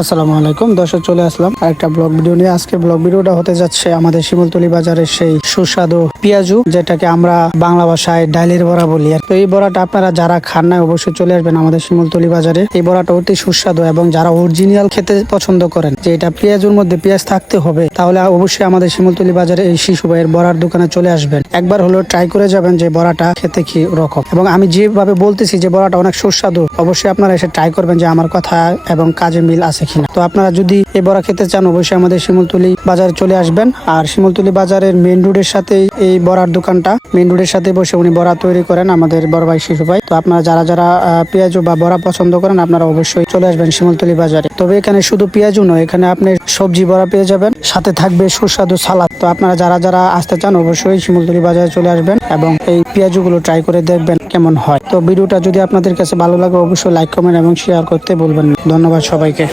আসসালামু আলাইকুম দর্শক, চলে আসলাম আরেকটা ব্লগ ভিডিও নিয়ে। আজকে ব্লগ ভিডিওটা হতে যাচ্ছে আমাদের শিমুলতলি বাজারের সেই সুস্বাদু পেঁয়াজু, যেটাকে আমরা বাংলা ভাষায় ডাইলের বড়া বলি। আর তো এই বড়াটা আপনারা যারা খান না অবশ্যই চলে আসবেন আমাদের শিমুলতলি বাজারে। এই বড়াটা অতি সুস্বাদু এবং যারা অরিজিনাল খেতে পছন্দ করেন যে এটা পেঁয়াজুর মধ্যে পেঁয়াজ থাকতে হবে, তাহলে অবশ্যই আমাদের শিমুলতলি বাজারে এই শিশু ভাইয়ের বড়ার দোকানে চলে আসবেন। একবার হলো ট্রাই করে যাবেন যে বড়াটা খেতে কি রকম। এবং আমি যেভাবে বলতেছি যে বড়াটা অনেক সুস্বাদু, অবশ্যই আপনারা এসে ট্রাই করবেন যে আমার কথা এবং কাজে মিল আছে কিনা। তো আপনারা যদি এই বড়া খেতে চান অবশ্যই আমাদের শিমুলতলি বাজারে চলে আসবেন। আর শিমুলতলি বাজারের মেইন রোডের সাথে এই বড়ার দোকানটা, মেইন রোডের সাথে বসে উনি বড়া তৈরি করেন, আমাদের বড় ভাই শিশু ভাই। তো আপনারা যারা যারা পেঁয়াজু বা বড়া পছন্দ করেন আপনারা অবশ্যই চলে আসবেন শিমুলতলি বাজারে। তবে এখানে শুধু পেঁয়াজু নয়, এখানে আপনি সবজি বড়া পেয়ে যাবেন, সাথে থাকবে সুস্বাদু সালাদ। তো আপনারা যারা যারা আসতে চান অবশ্যই শিমুলতলি বাজারে চলে আসবেন এবং এই পেঁয়াজুগুলো ট্রাই করে দেখবেন কেমন হয়। তো ভিডিওটা যদি আপনাদের কাছে ভালো লাগে অবশ্যই লাইক, কমেন্ট এবং শেয়ার করতে ভুলবেন না। ধন্যবাদ সবাইকে।